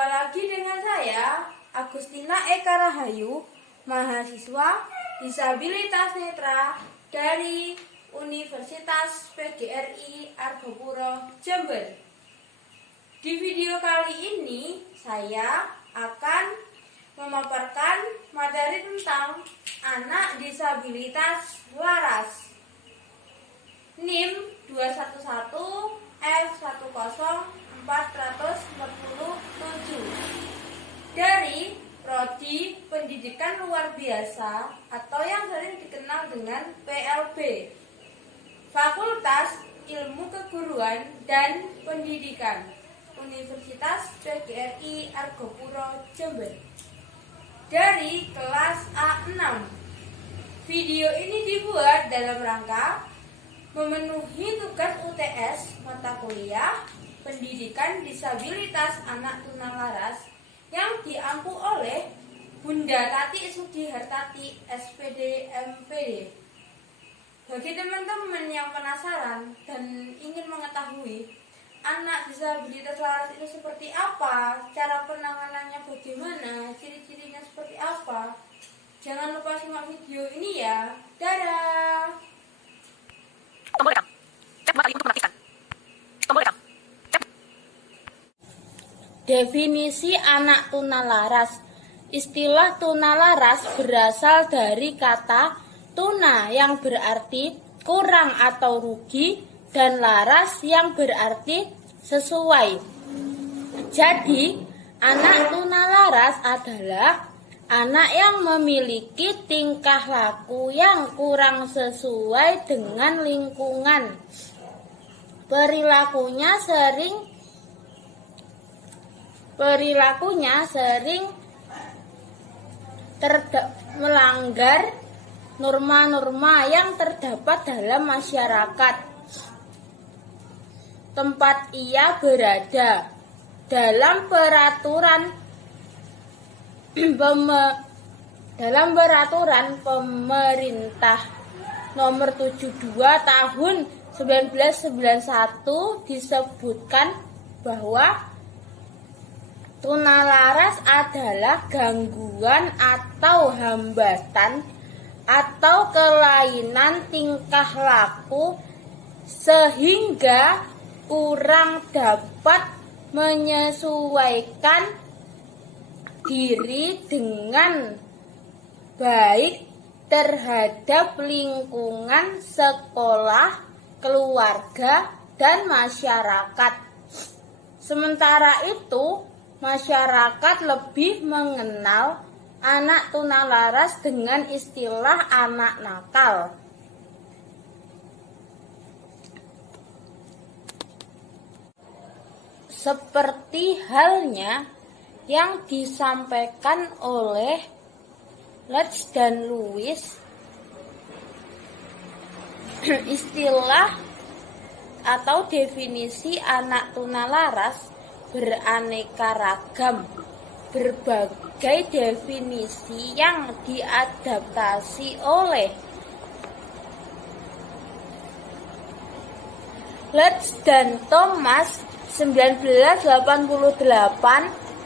Jumpa lagi dengan saya, Agustina Eka Rahayu, mahasiswa disabilitas netra dari Universitas PGRI Argopuro, Jember. Di video kali ini, saya akan memaparkan materi tentang anak disabilitas waras. NIM 211 F10447 dari Prodi Pendidikan Luar Biasa atau yang sering dikenal dengan PLB, Fakultas Ilmu Keguruan dan Pendidikan, Universitas PGRI Argopuro, Jember, dari kelas A6. Video ini dibuat dalam rangka memenuhi tugas UTS mata kuliah Pendidikan Disabilitas Anak Tunalaras yang diampu oleh Bunda Tati Sudihartati SPD MPD. Bagi teman-teman yang penasaran dan ingin mengetahui anak disabilitas waras itu seperti apa, cara penanganannya bagaimana, ciri-cirinya seperti apa, jangan lupa simak video ini ya. Dadah. Tombol rekam. Cek 2 kali untuk mengaktifkan. Tombol rekam. Cek. Definisi anak tunalaras. Istilah tunalaras berasal dari kata tuna yang berarti kurang atau rugi dan laras yang berarti sesuai. Jadi, anak tunalaras adalah anak yang memiliki tingkah laku yang kurang sesuai dengan lingkungan. Perilakunya sering melanggar norma-norma yang terdapat dalam masyarakat tempat ia berada. Dalam peraturan pemerintah nomor 72 tahun 1991 disebutkan bahwa tunalaras adalah gangguan atau hambatan atau kelainan tingkah laku sehingga kurang dapat menyesuaikan diri dengan baik terhadap lingkungan sekolah, keluarga, dan masyarakat. Sementara itu, masyarakat lebih mengenal anak tunalaras dengan istilah anak nakal. Seperti halnya yang disampaikan oleh Letts dan Lewis, istilah atau definisi anak tunalaras beraneka ragam. Berbagai definisi yang diadaptasi oleh Letts dan Thomas 1988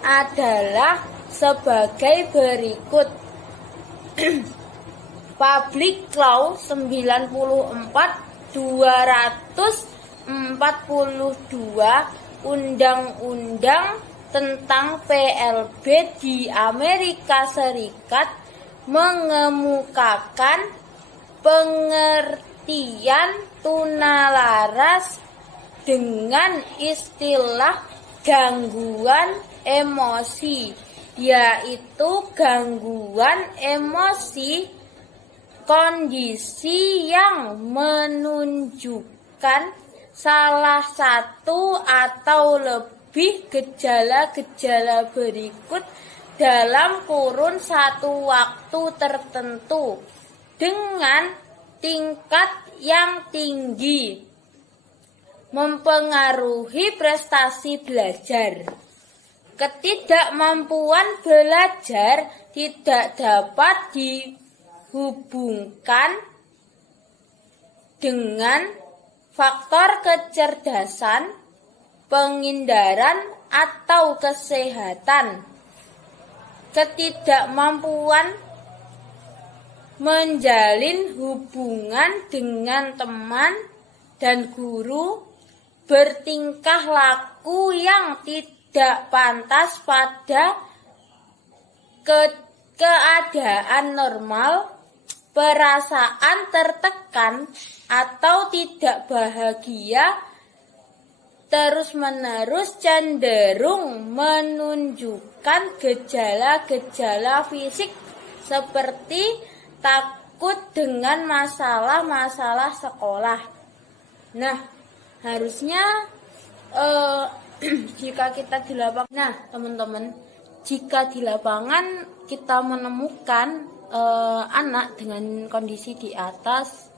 adalah sebagai berikut. Public Law 94/242 Undang-Undang tentang PLB di Amerika Serikat mengemukakan pengertian tunalaras dengan istilah gangguan emosi, yaitu gangguan emosi kondisi yang menunjukkan salah satu atau lebih gejala-gejala berikut dalam kurun satu waktu tertentu dengan tingkat yang tinggi, mempengaruhi prestasi belajar. Ketidakmampuan belajar tidak dapat dihubungkan dengan faktor kecerdasan, pengindaran, atau kesehatan, ketidakmampuan menjalin hubungan dengan teman dan guru, bertingkah laku yang tidak pantas pada keadaan normal, perasaan tertekan atau tidak bahagia, terus-menerus cenderung menunjukkan gejala-gejala fisik seperti takut dengan masalah-masalah sekolah. Nah, harusnya jika kita di lapangan, nah teman-teman, jika di lapangan kita menemukan anak dengan kondisi di atas,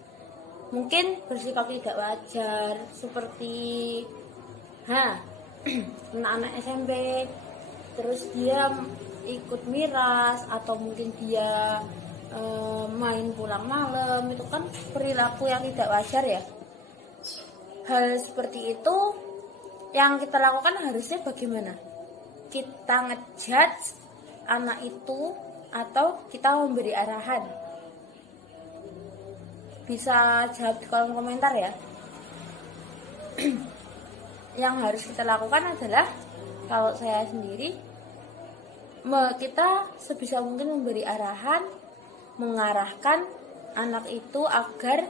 mungkin bersikap tidak wajar, seperti anak-anak SMP, terus dia ikut miras, atau mungkin dia main pulang malam, itu kan perilaku yang tidak wajar ya. Hal seperti itu yang kita lakukan harusnya bagaimana? Kita ngejudge anak itu atau kita memberi arahan? Bisa jawab di kolom komentar ya. Yang harus kita lakukan adalah, kalau saya sendiri, kita sebisa mungkin memberi arahan, mengarahkan anak itu agar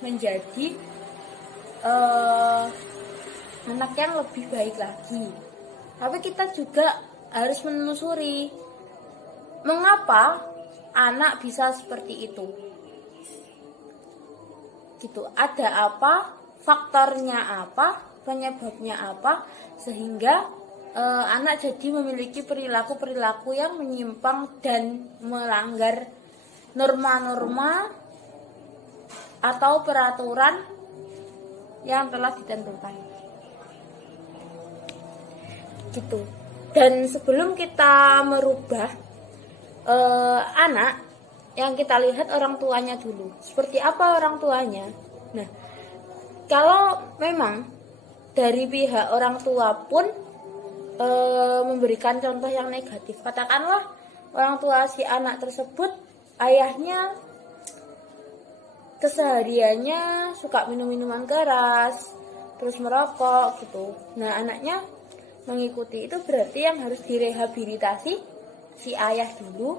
menjadi anak yang lebih baik lagi. Tapi kita juga harus menelusuri mengapa anak bisa seperti itu. Gitu. Ada apa? Faktornya apa? Penyebabnya apa? Sehingga anak jadi memiliki perilaku-perilaku yang menyimpang dan melanggar norma-norma atau peraturan yang telah ditentukan. Gitu. Dan sebelum kita merubah anak, yang kita lihat orang tuanya dulu. Seperti apa orang tuanya? Nah, kalau memang dari pihak orang tua pun memberikan contoh yang negatif, katakanlah orang tua si anak tersebut, ayahnya kesehariannya suka minum minuman keras, terus merokok gitu. Nah, anaknya mengikuti itu, berarti yang harus direhabilitasi si ayah dulu.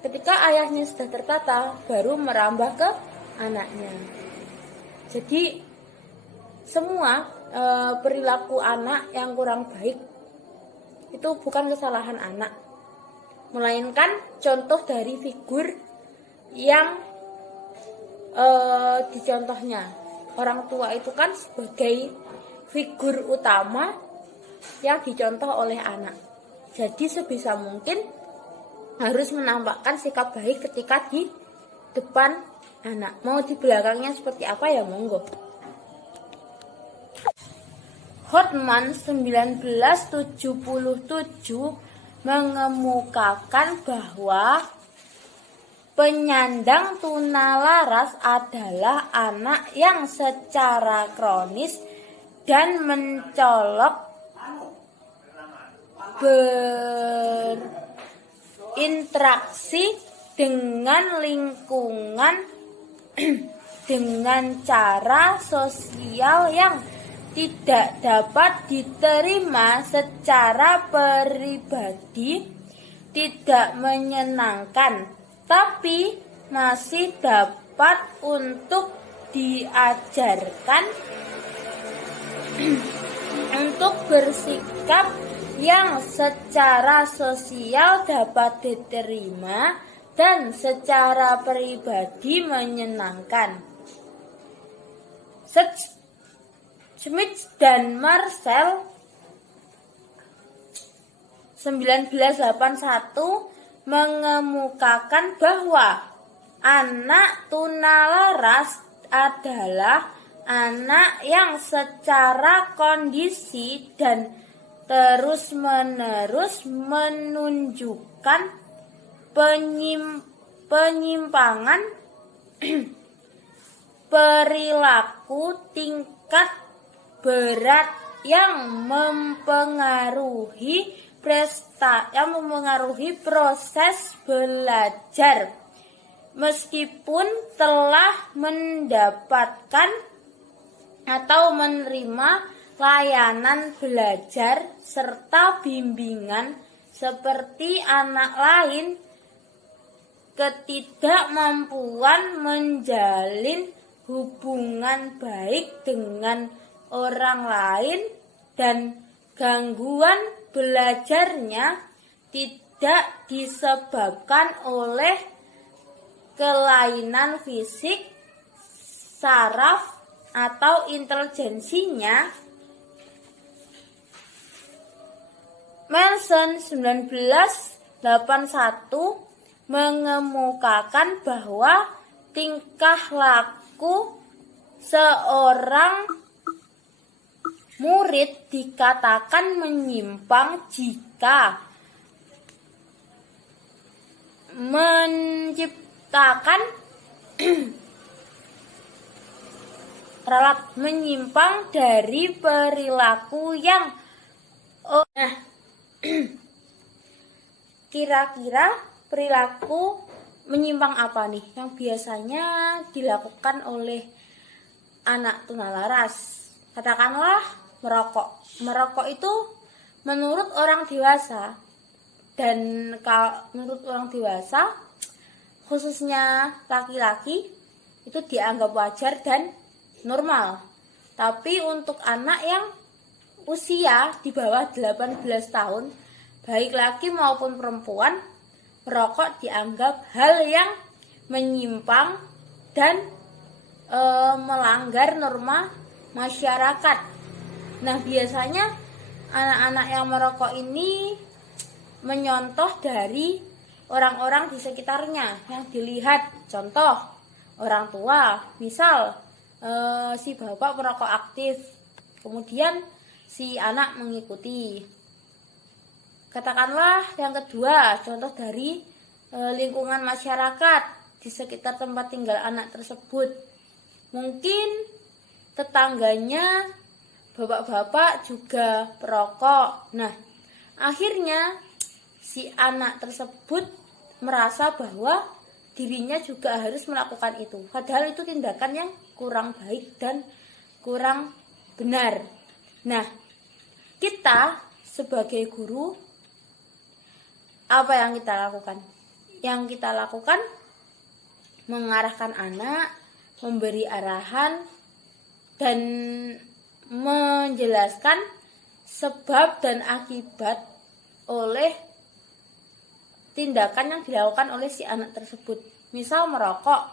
Ketika ayahnya sudah tertata, baru merambah ke anaknya. Jadi semua perilaku anak yang kurang baik itu bukan kesalahan anak, melainkan contoh dari figur yang dicontohnya. Orang tua itu kan sebagai figur utama yang dicontoh oleh anak. Jadi sebisa mungkin harus menampakkan sikap baik ketika di depan anak. Mau di belakangnya seperti apa ya monggo. Hotman 1977 mengemukakan bahwa penyandang tunalaras adalah anak yang secara kronis dan mencolok berinteraksi dengan lingkungan dengan cara sosial yang tidak dapat diterima secara pribadi, tidak menyenangkan, tapi masih dapat untuk diajarkan untuk bersikap yang secara sosial dapat diterima dan secara pribadi menyenangkan. Smith dan Marcel 1981 mengemukakan bahwa anak tunalaras adalah anak yang secara kondisi dan terus-menerus menunjukkan penyimpangan perilaku tingkat berat yang mempengaruhi proses belajar. Meskipun telah mendapatkan atau menerima layanan belajar serta bimbingan seperti anak lain, ketidakmampuan menjalin hubungan baik dengan orang lain dan gangguan belajarnya tidak disebabkan oleh kelainan fisik, saraf, atau intelijensinya. Manson 1981 mengemukakan bahwa tingkah laku seorang murid dikatakan menyimpang jika menyimpang dari perilaku yang kira-kira perilaku menyimpang apa nih yang biasanya dilakukan oleh anak tunalaras? Katakanlah merokok. Merokok itu menurut orang dewasa, dan menurut orang dewasa khususnya laki-laki itu dianggap wajar dan normal. Tapi untuk anak yang usia di bawah 18 tahun, baik laki maupun perempuan, merokok dianggap hal yang menyimpang dan melanggar norma masyarakat. Nah, biasanya anak-anak yang merokok ini menyontoh dari orang-orang di sekitarnya yang dilihat. Contoh, orang tua, misal si bapak merokok aktif, kemudian si anak mengikuti. Katakanlah yang kedua, contoh dari lingkungan masyarakat di sekitar tempat tinggal anak tersebut. Mungkin tetangganya bapak-bapak juga perokok. Nah, akhirnya si anak tersebut merasa bahwa dirinya juga harus melakukan itu. Padahal itu tindakan yang kurang baik dan kurang benar. Nah, kita sebagai guru, apa yang kita lakukan? Yang kita lakukan mengarahkan anak, memberi arahan, dan menjelaskan sebab dan akibat oleh tindakan yang dilakukan oleh si anak tersebut. Misal merokok.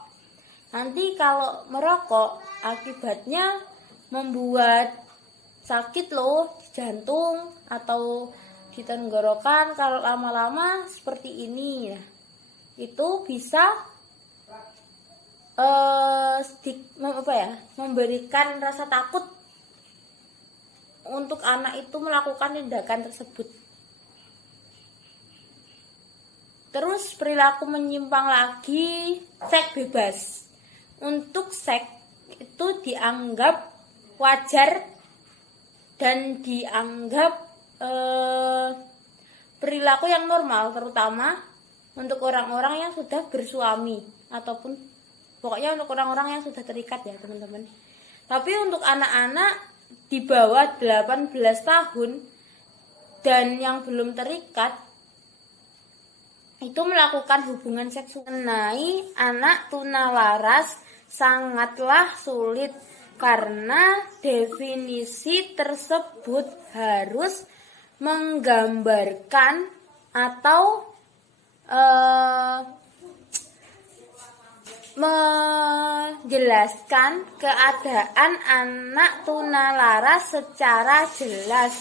Nanti kalau merokok akibatnya membuat sakit loh di jantung atau di tenggorokan kalau lama-lama seperti ini ya. Itu bisa memberikan rasa takut untuk anak itu melakukan tindakan tersebut. Terus perilaku menyimpang lagi, seks bebas. Untuk seks itu dianggap wajar dan dianggap perilaku yang normal, terutama untuk orang-orang yang sudah bersuami ataupun pokoknya untuk orang-orang yang sudah terikat ya teman-teman. Tapi untuk anak-anak di bawah 18 tahun dan yang belum terikat itu melakukan hubungan seksual. Mengenai anak tunalaras sangatlah sulit karena definisi tersebut harus menggambarkan atau menjelaskan keadaan anak tunalaras secara jelas.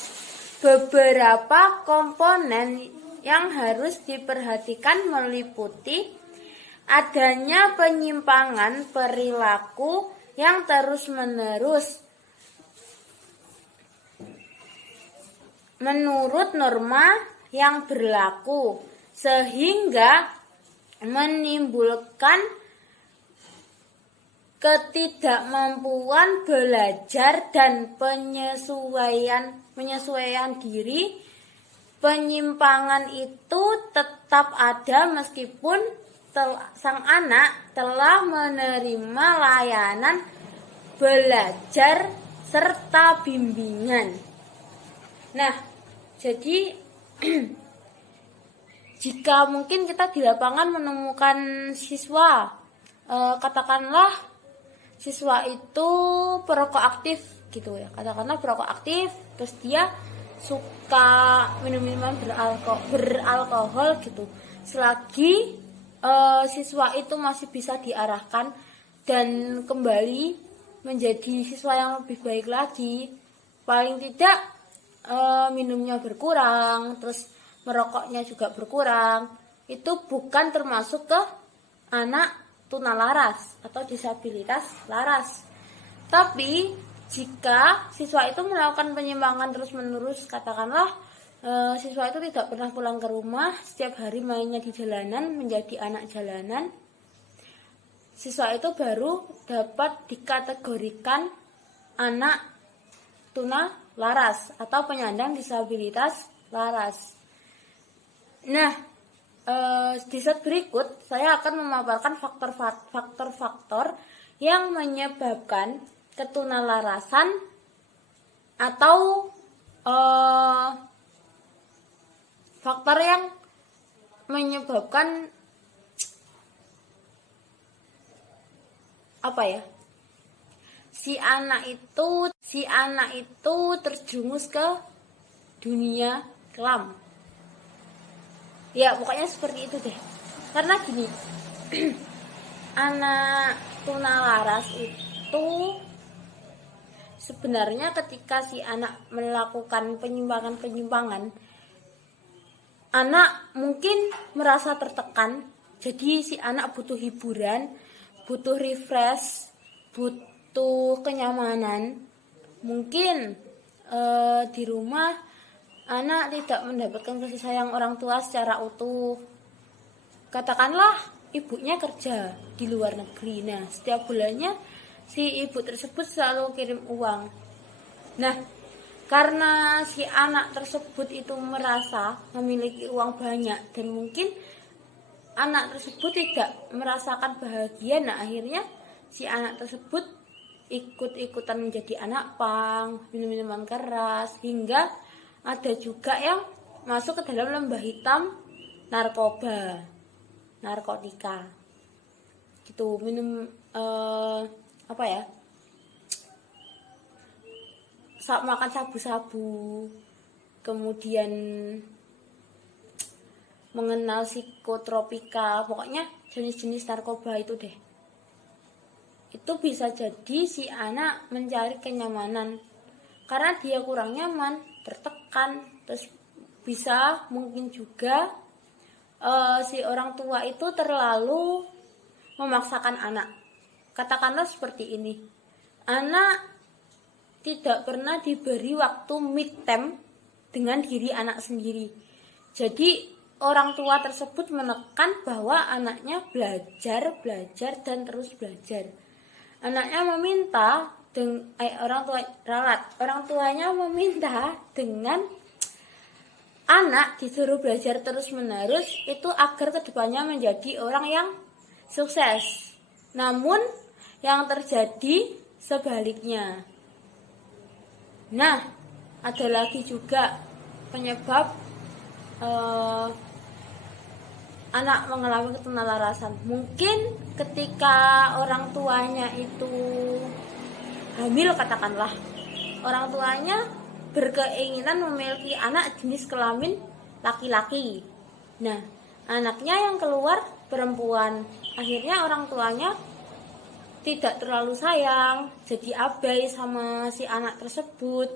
Beberapa komponen yang harus diperhatikan meliputi adanya penyimpangan perilaku yang terus-menerus menurut norma yang berlaku, sehingga menimbulkan ketidakmampuan belajar dan penyesuaian diri. Penyimpangan itu tetap ada meskipun sang anak telah menerima layanan belajar serta bimbingan. Nah, jadi jika mungkin kita di lapangan menemukan siswa, katakanlah siswa itu perokok aktif gitu ya, katakanlah perokok aktif, terus dia suka minum-minuman beralkohol gitu. Selagi siswa itu masih bisa diarahkan dan kembali menjadi siswa yang lebih baik lagi, paling tidak minumnya berkurang, terus merokoknya juga berkurang, itu bukan termasuk ke anak tunalaras atau disabilitas laras. Tapi jika siswa itu melakukan penyimpangan terus-menerus, katakanlah siswa itu tidak pernah pulang ke rumah, setiap hari mainnya di jalanan, menjadi anak jalanan, siswa itu baru dapat dikategorikan anak tunalaras atau penyandang disabilitas laras. Nah, di set berikut saya akan memaparkan faktor-faktor yang menyebabkan ketunalarasan atau faktor yang menyebabkan si anak itu terjerumus ke dunia kelam. Ya, pokoknya seperti itu deh. Karena gini, anak tunalaras itu sebenarnya ketika si anak melakukan penyimpangan, anak mungkin merasa tertekan. Jadi si anak butuh hiburan, butuh refresh, butuh kenyamanan. Mungkin di rumah anak tidak mendapatkan kasih sayang orang tua secara utuh. Katakanlah ibunya kerja di luar negeri. Nah, setiap bulannya si ibu tersebut selalu kirim uang. Nah, karena si anak tersebut itu merasa memiliki uang banyak dan mungkin anak tersebut tidak merasakan bahagia, nah akhirnya si anak tersebut ikut-ikutan menjadi anak pang, minum-minuman keras, hingga ada juga yang masuk ke dalam lembah hitam narkotika gitu, minum makan sabu-sabu, kemudian mengenal psikotropika, pokoknya jenis-jenis narkoba itu deh. Itu bisa jadi si anak mencari kenyamanan karena dia kurang nyaman, tertekan, terus bisa mungkin juga si orang tua itu terlalu memaksakan anak. Katakanlah seperti ini, anak tidak pernah diberi waktu mid time dengan diri anak sendiri. Jadi orang tua tersebut menekan bahwa anaknya belajar dan terus belajar. Anaknya meminta orang tuanya meminta dengan anak disuruh belajar terus-menerus itu agar kedepannya menjadi orang yang sukses. Namun yang terjadi sebaliknya. Nah, ada lagi juga penyebab anak mengalami ketunalarasan. Mungkin ketika orang tuanya itu hamil, katakanlah, orang tuanya berkeinginan memiliki anak jenis kelamin laki-laki. Nah, anaknya yang keluar perempuan. Akhirnya orang tuanya tidak terlalu sayang, jadi abai sama si anak tersebut.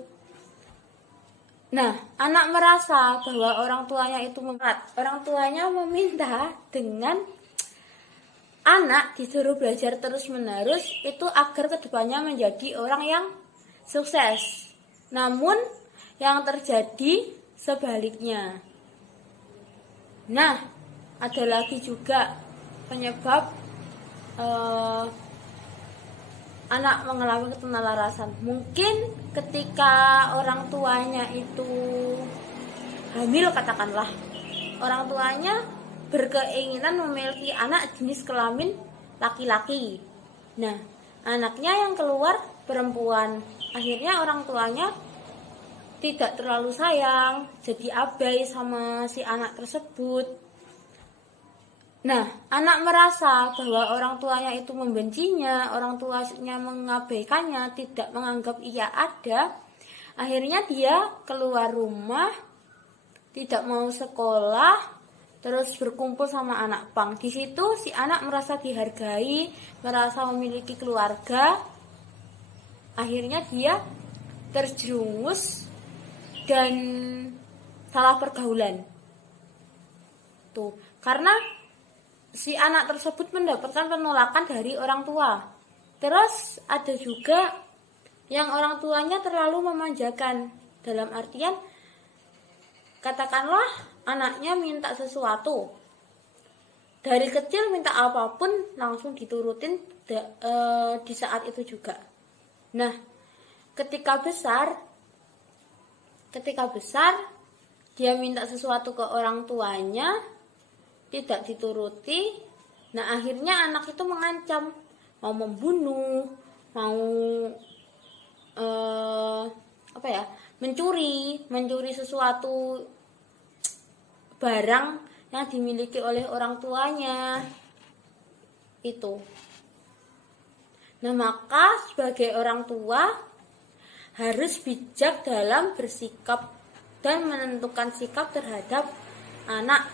Nah, anak merasa bahwa orang tuanya itu memberat. Orang tuanya meminta dengan anak disuruh belajar terus-menerus itu agar kedepannya menjadi orang yang sukses. Namun yang terjadi sebaliknya. Nah, ada lagi juga penyebab anak mengalami ketunalarasan? Mungkin ketika orang tuanya itu hamil, katakanlah orang tuanya berkeinginan memiliki anak jenis kelamin laki-laki. Nah, anaknya yang keluar perempuan. Akhirnya orang tuanya tidak terlalu sayang, jadi abai sama si anak tersebut. Nah, anak merasa bahwa orang tuanya itu membencinya, orang tuanya mengabaikannya, tidak menganggap ia ada. Akhirnya dia keluar rumah, tidak mau sekolah, terus berkumpul sama anak pang. Di situ si anak merasa dihargai, merasa memiliki keluarga. Akhirnya dia terjerumus dan salah pergaulan. Tuh, karena si anak tersebut mendapatkan penolakan dari orang tua. Terus ada juga yang orang tuanya terlalu memanjakan. Dalam artian, katakanlah anaknya minta sesuatu, dari kecil minta apapun langsung diturutin di saat itu juga. Nah, ketika besar dia minta sesuatu ke orang tuanya, tidak dituruti. Nah, akhirnya anak itu mengancam, mau membunuh, mau mencuri sesuatu barang yang dimiliki oleh orang tuanya itu. Nah, maka sebagai orang tua harus bijak dalam bersikap dan menentukan sikap terhadap anak.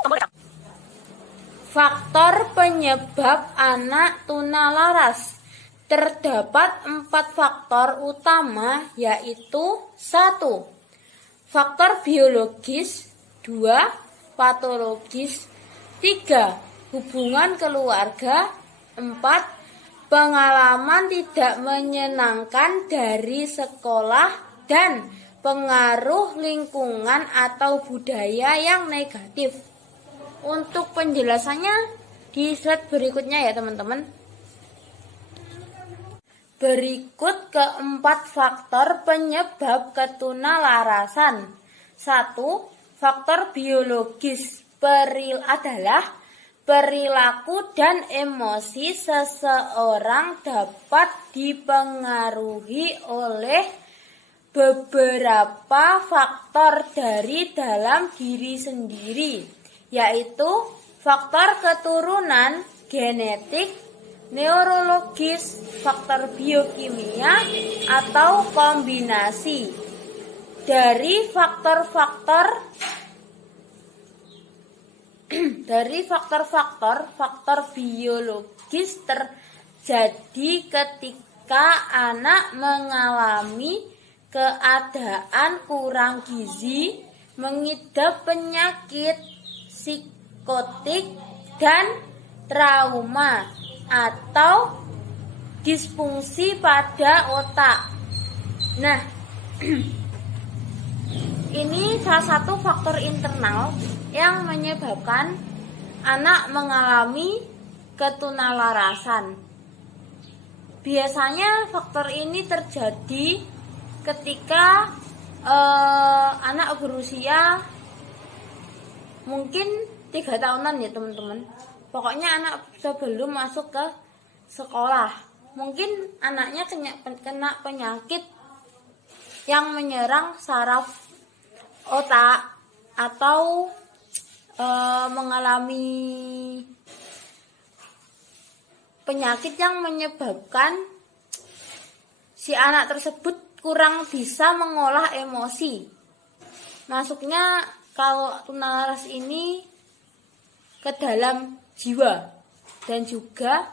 Tombol rekam. Faktor penyebab anak tunalaras. Terdapat 4 faktor utama, yaitu 1. Faktor biologis, 2. Patologis, 3. Hubungan keluarga, 4. Pengalaman tidak menyenangkan dari sekolah dan pengaruh lingkungan atau budaya yang negatif. Untuk penjelasannya di slide berikutnya ya teman-teman. Berikut keempat faktor penyebab ketunalarasan. 1. Faktor biologis adalah perilaku dan emosi seseorang dapat dipengaruhi oleh beberapa faktor dari dalam diri sendiri, yaitu faktor keturunan, genetik, neurologis, faktor biokimia, atau kombinasi dari faktor biologis terjadi ketika anak mengalami keadaan kurang gizi, mengidap penyakit psikotik dan trauma atau disfungsi pada otak. Nah, ini salah satu faktor internal yang menyebabkan anak mengalami ketunalarasan. Biasanya faktor ini terjadi ketika anak berusia mungkin 3 tahunan ya teman-teman. Pokoknya anak sebelum masuk ke sekolah. Mungkin anaknya kena penyakit yang menyerang saraf otak atau mengalami penyakit yang menyebabkan si anak tersebut kurang bisa mengolah emosi. Masuknya kalau tunalaras ini ke dalam jiwa dan juga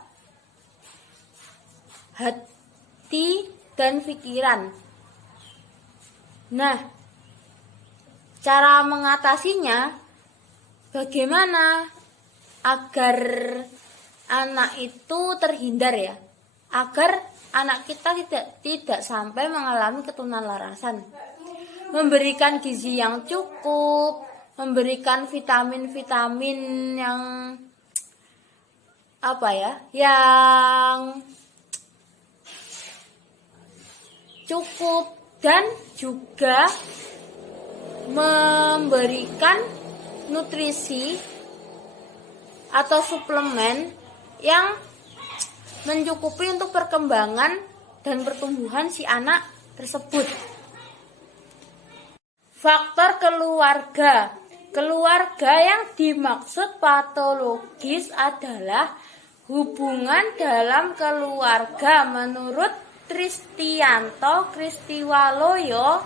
hati dan pikiran. Nah, cara mengatasinya bagaimana agar anak itu terhindar ya? Agar anak kita tidak sampai mengalami ketunalarasan. Memberikan gizi yang cukup, memberikan vitamin-vitamin yang yang cukup, dan juga memberikan nutrisi atau suplemen yang mencukupi untuk perkembangan dan pertumbuhan si anak tersebut. Faktor keluarga. Keluarga yang dimaksud patologis adalah hubungan dalam keluarga menurut Tristianto Kristiwaloyo.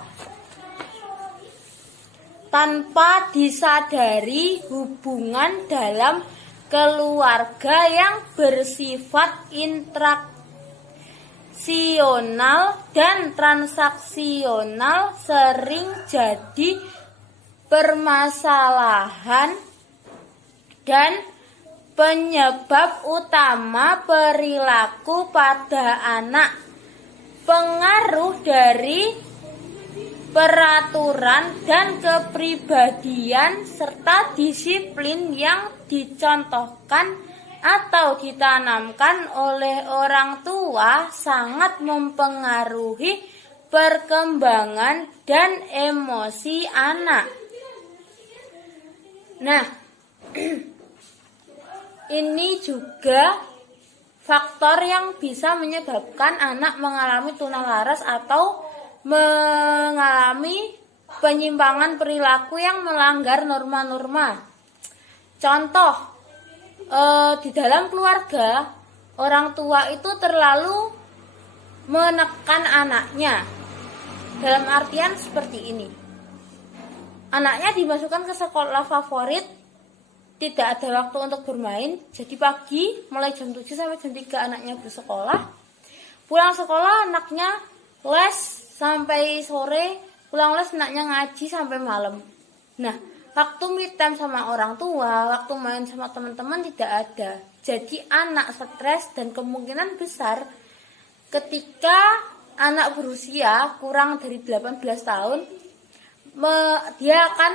Tanpa disadari, hubungan dalam keluarga yang bersifat intraksional dan transaksional sering jadi permasalahan dan penyebab utama perilaku pada anak. Pengaruh dari peraturan dan kepribadian serta disiplin yang dicontohkan atau ditanamkan oleh orang tua sangat mempengaruhi perkembangan dan emosi anak. Nah, ini juga faktor yang bisa menyebabkan anak mengalami tunalaras atau mengalami penyimpangan perilaku yang melanggar norma-norma. Contoh, di dalam keluarga, orang tua itu terlalu menekan anaknya. Dalam artian seperti ini. Anaknya dimasukkan ke sekolah favorit, tidak ada waktu untuk bermain. Jadi pagi mulai jam 7 sampai jam 3 anaknya bersekolah. Pulang sekolah anaknya les sampai sore, pulang les anaknya ngaji sampai malam. Nah, waktu me time sama orang tua, waktu main sama teman-teman tidak ada. Jadi anak stres dan kemungkinan besar ketika anak berusia kurang dari 18 tahun, dia akan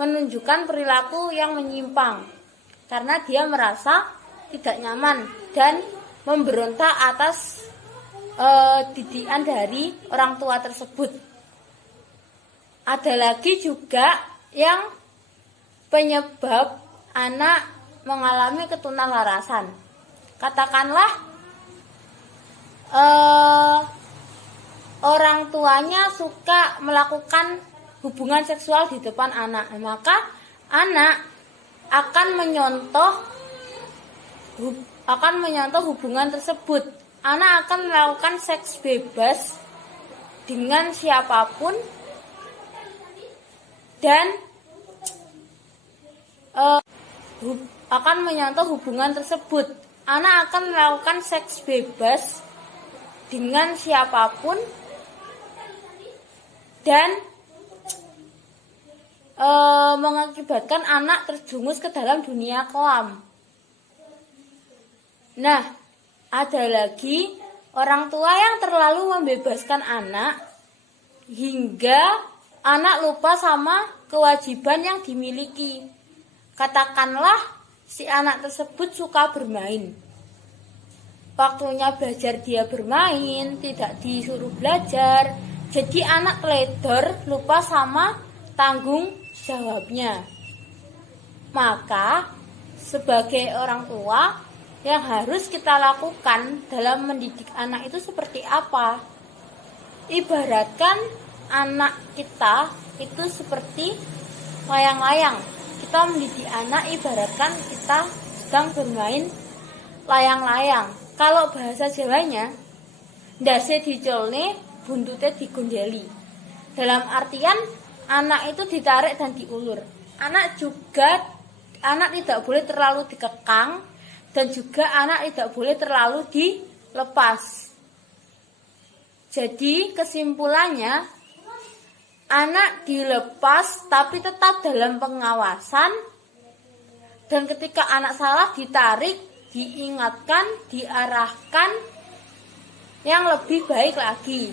menunjukkan perilaku yang menyimpang karena dia merasa tidak nyaman dan memberontak atas didikan dari orang tua tersebut. Ada lagi juga yang penyebab anak mengalami ketunalarasan. Katakanlah orang tuanya suka melakukan hubungan seksual di depan anak, maka anak akan menyontoh hubungan tersebut. Anak akan melakukan seks bebas dengan siapapun dan akan menyontoh hubungan tersebut. Anak akan melakukan seks bebas dengan siapapun dan mengakibatkan anak terjumus ke dalam dunia kelam. Nah, ada lagi orang tua yang terlalu membebaskan anak hingga anak lupa sama kewajiban yang dimiliki. Katakanlah si anak tersebut suka bermain. Waktunya belajar dia bermain, tidak disuruh belajar. Jadi anak teledor, lupa sama tanggung jawabnya. Maka sebagai orang tua yang harus kita lakukan dalam mendidik anak itu seperti apa? Ibaratkan anak kita itu seperti layang-layang. Kita mendidik anak ibaratkan kita sedang bermain layang-layang. Kalau bahasa Jawanya, ndase diculne, buntutnya digondeli. Dalam artian anak itu ditarik dan diulur. Anak tidak boleh terlalu dikekang dan juga anak tidak boleh terlalu dilepas. Jadi kesimpulannya, anak dilepas tapi tetap dalam pengawasan, dan ketika anak salah ditarik, diingatkan, diarahkan yang lebih baik lagi.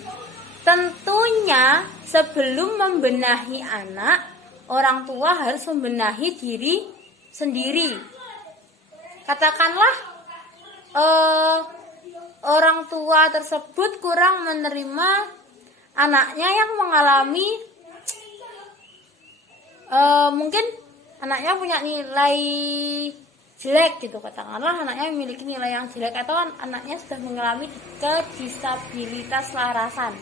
Tentunya sebelum membenahi anak, orang tua harus membenahi diri sendiri. Katakanlah orang tua tersebut kurang menerima anaknya yang mengalami mungkin anaknya punya nilai jelek gitu, katakanlah anaknya memiliki nilai yang jelek atau anaknya sudah mengalami disabilitas larasan.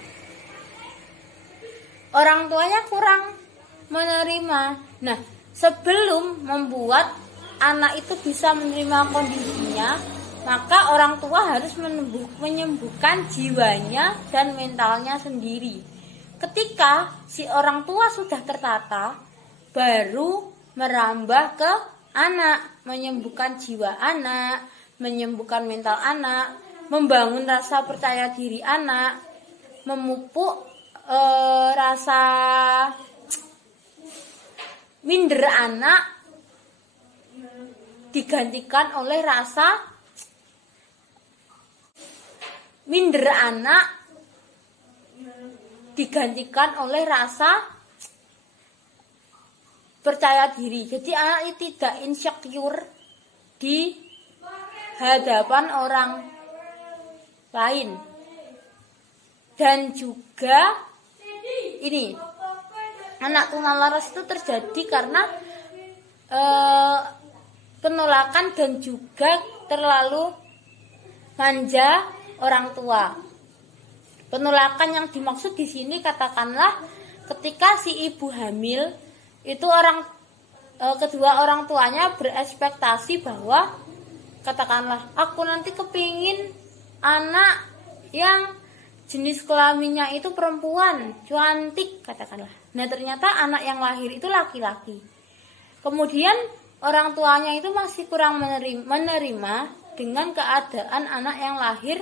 Orang tuanya kurang menerima. Nah, sebelum membuat anak itu bisa menerima kondisinya, maka orang tua harus menyembuhkan jiwanya dan mentalnya sendiri. Ketika si orang tua sudah tertata, baru merambah ke anak, menyembuhkan jiwa anak, menyembuhkan mental anak, membangun rasa percaya diri anak, memupuk rasa minder anak, digantikan oleh rasa minder anak, digantikan oleh rasa percaya diri. Jadi anak ini tidak insecure di hadapan orang lain. Dan juga ini anak tunalaras itu terjadi karena penolakan dan juga terlalu manja orang tua. Penolakan yang dimaksud di sini katakanlah ketika si ibu hamil itu kedua orang tuanya berekspektasi bahwa katakanlah aku nanti kepingin anak yang jenis kelaminnya itu perempuan, cantik katakanlah. Nah, ternyata anak yang lahir itu laki-laki. Kemudian orang tuanya itu masih kurang menerima dengan keadaan anak yang lahir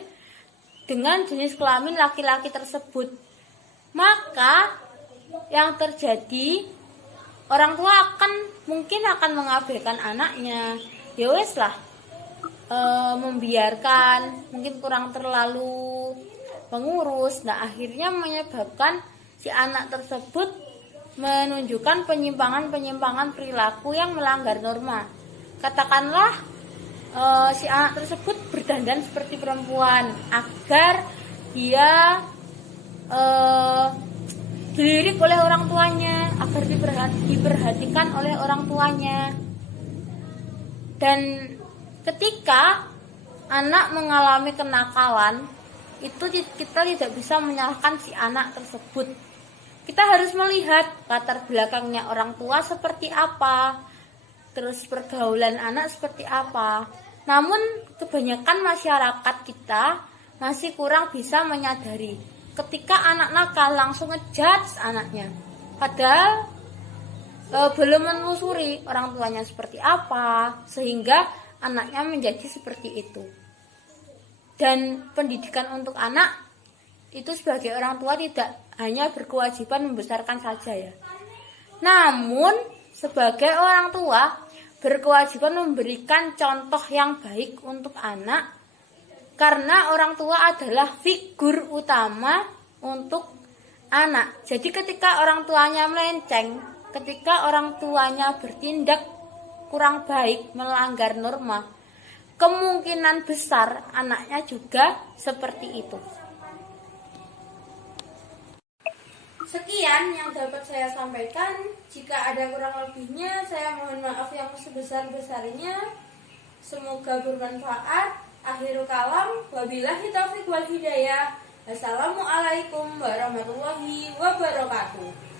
dengan jenis kelamin laki-laki tersebut. Maka yang terjadi, orang tua mungkin akan mengabaikan anaknya. Ya wes lah, membiarkan, mungkin kurang terlalu mengurus. Nah, akhirnya menyebabkan si anak tersebut menunjukkan penyimpangan perilaku yang melanggar norma. Katakanlah si anak tersebut berdandan seperti perempuan agar dia dilirik oleh orang tuanya, agar diperhatikan oleh orang tuanya. Dan ketika anak mengalami kenakalan, itu kita tidak bisa menyalahkan si anak tersebut. Kita harus melihat latar belakangnya orang tua seperti apa, terus pergaulan anak seperti apa. Namun kebanyakan masyarakat kita masih kurang bisa menyadari ketika anak nakal langsung ngejudge anaknya, padahal belum menelusuri orang tuanya seperti apa sehingga anaknya menjadi seperti itu. Dan pendidikan untuk anak itu sebagai orang tua tidak hanya berkewajiban membesarkan saja ya, namun sebagai orang tua berkewajiban memberikan contoh yang baik untuk anak, karena orang tua adalah figur utama untuk anak. Jadi ketika orang tuanya melenceng, ketika orang tuanya bertindak kurang baik, melanggar norma, kemungkinan besar anaknya juga seperti itu. Sekian yang dapat saya sampaikan. Jika ada kurang lebihnya, saya mohon maaf yang sebesar-besarnya. Semoga bermanfaat. Akhirul kalam, wabillahi taufiq wal hidayah. Assalamualaikum warahmatullahi wabarakatuh.